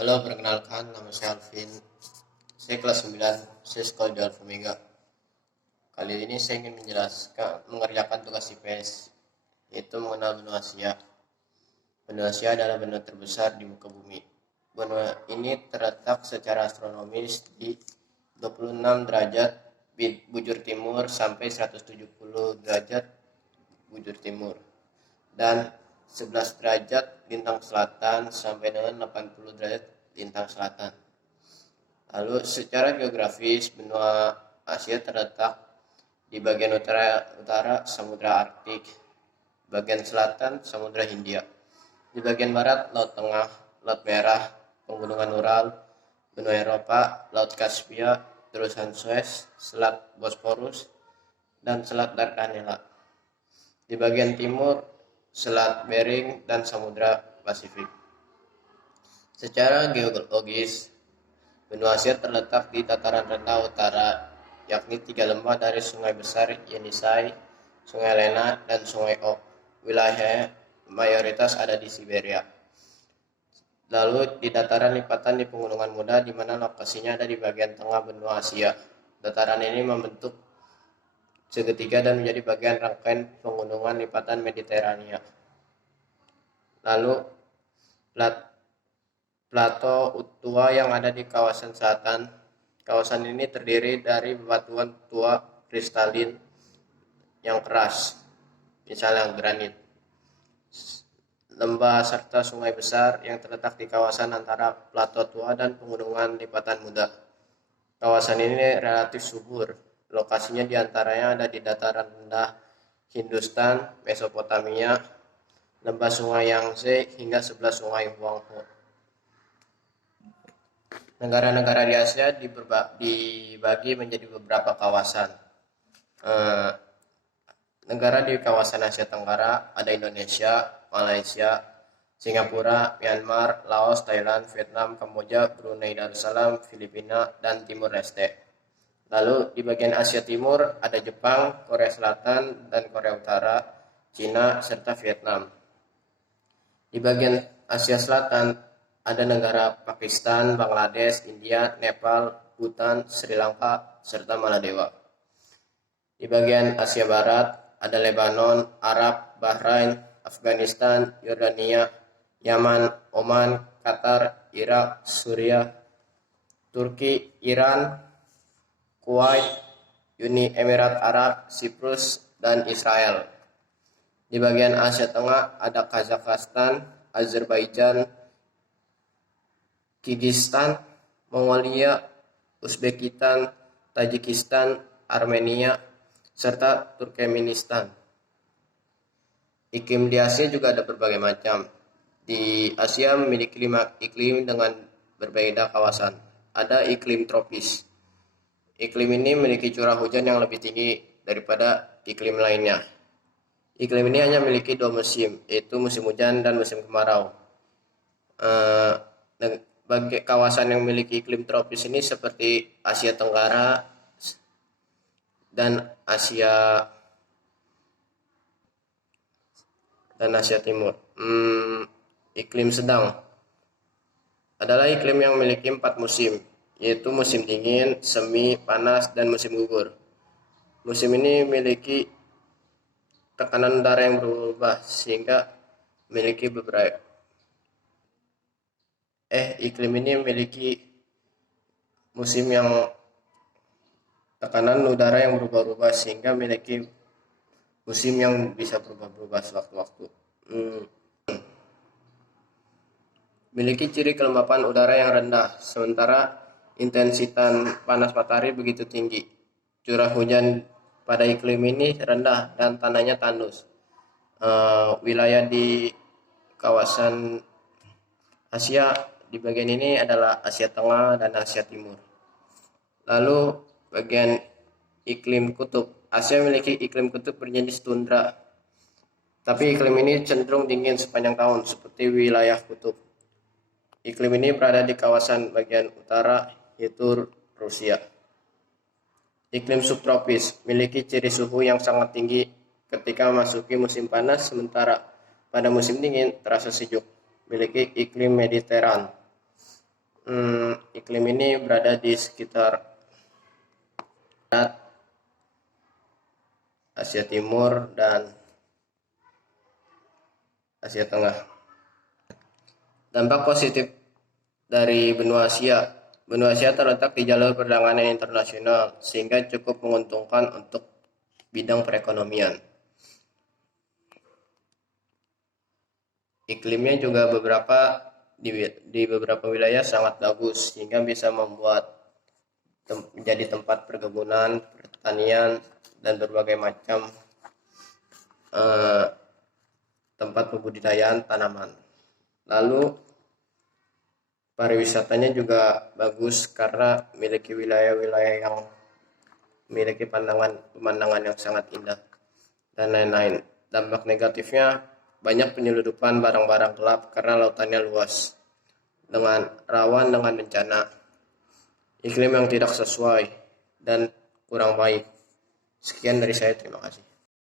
Halo, perkenalkan nama saya Alvin. Saya kelas 9, saya sekolah di Alfa Mega. Kali ini saya ingin mengerjakan tugas IPS, yaitu mengenal benua Asia. Benua Asia adalah benua terbesar di muka bumi. Benua ini terletak secara astronomis di 26 derajat bujur timur sampai 170 derajat bujur timur, dan 11 derajat lintang selatan sampai dengan 80 derajat lintang selatan. Lalu secara geografis, benua Asia terletak di bagian utara Samudra Arktik, bagian selatan Samudra Hindia, di bagian barat Laut Tengah, Laut Merah, Pegunungan Ural, benua Eropa, Laut Kaspia, terusan Suez, Selat Bosporus, dan Selat Dardanella. Di bagian timur Selat Bering dan Samudra Pasifik. Secara geologis, benua Asia terletak di dataran rendah utara, yakni 3 lembah dari sungai besar Yenisei, Sungai Lena, dan Sungai Ok. Wilayahnya mayoritas ada di Siberia. Lalu di dataran lipatan di Pegunungan Muda, di mana lokasinya ada di bagian tengah benua Asia. Dataran ini membentuk segitiga dan menjadi bagian rangkaian pegunungan lipatan Mediterania. Lalu plato tua yang ada di kawasan selatan. Kawasan ini terdiri dari bebatuan tua kristalin yang keras, misalnya granit, lembah serta sungai besar yang terletak di kawasan antara plato tua dan pegunungan lipatan muda. Kawasan ini relatif subur. Lokasinya diantaranya ada di dataran rendah Hindustan, Mesopotamia, lembah sungai Yangtze, hingga 11 sungai Huanghe. Negara-negara di Asia dibagi menjadi beberapa kawasan. Negara di kawasan Asia Tenggara ada Indonesia, Malaysia, Singapura, Myanmar, Laos, Thailand, Vietnam, Kamboja, Brunei Darussalam, Filipina, dan Timur Leste. Lalu di bagian Asia Timur ada Jepang, Korea Selatan, dan Korea Utara, Cina, serta Vietnam. Di bagian Asia Selatan ada negara Pakistan, Bangladesh, India, Nepal, Bhutan, Sri Lanka, serta Maladewa. Di bagian Asia Barat ada Lebanon, Arab, Bahrain, Afghanistan, Yordania, Yaman, Oman, Qatar, Irak, Suriah, Turki, Iran, Kuwait, Uni Emirat Arab, Siprus, dan Israel. Di bagian Asia Tengah ada Kazakhstan, Azerbaijan, Kirgistan, Mongolia, Uzbekistan, Tajikistan, Armenia, serta Turkmenistan. Iklim di Asia juga ada berbagai macam. Di Asia memiliki 5 iklim dengan berbeda kawasan. Ada iklim tropis. Iklim ini memiliki curah hujan yang lebih tinggi daripada iklim lainnya. Iklim ini hanya memiliki 2 musim, yaitu musim hujan dan musim kemarau. Bagi kawasan yang memiliki iklim tropis ini seperti Asia Tenggara dan Asia Timur. Iklim sedang adalah iklim yang memiliki 4 musim, yaitu musim dingin, semi, panas, dan musim gugur. Musim ini memiliki tekanan udara yang berubah sehingga memiliki iklim ini memiliki musim yang tekanan udara yang berubah-ubah sehingga memiliki musim yang bisa berubah-ubah sewaktu-waktu. Memiliki ciri kelembapan udara yang rendah, sementara intensitas panas matahari begitu tinggi. Curah hujan pada iklim ini rendah dan tanahnya tandus. Wilayah di kawasan Asia di bagian ini adalah Asia Tengah dan Asia Timur. Lalu bagian iklim kutub. Asia memiliki iklim kutub berjenis tundra. Tapi iklim ini cenderung dingin sepanjang tahun seperti wilayah kutub. Iklim ini berada di kawasan bagian utara, yaitu Rusia. Iklim subtropis memiliki ciri suhu yang sangat tinggi ketika memasuki musim panas, sementara pada musim dingin terasa sejuk. Memiliki iklim Mediteran. Iklim ini berada di sekitar Asia Timur dan Asia Tengah. Dampak positif dari benua Asia. Benua Asia terletak di jalur perdagangan internasional sehingga cukup menguntungkan untuk bidang perekonomian. Iklimnya juga di beberapa wilayah sangat bagus sehingga bisa membuat menjadi tempat perkebunan, pertanian, dan berbagai macam tempat pembudidayaan tanaman. Lalu pariwisatanya juga bagus karena memiliki wilayah-wilayah yang memiliki pemandangan yang sangat indah dan lain-lain. Dampak negatifnya banyak penyelundupan barang-barang gelap karena lautannya luas dengan rawan dengan bencana, iklim yang tidak sesuai dan kurang baik. Sekian dari saya, terima kasih.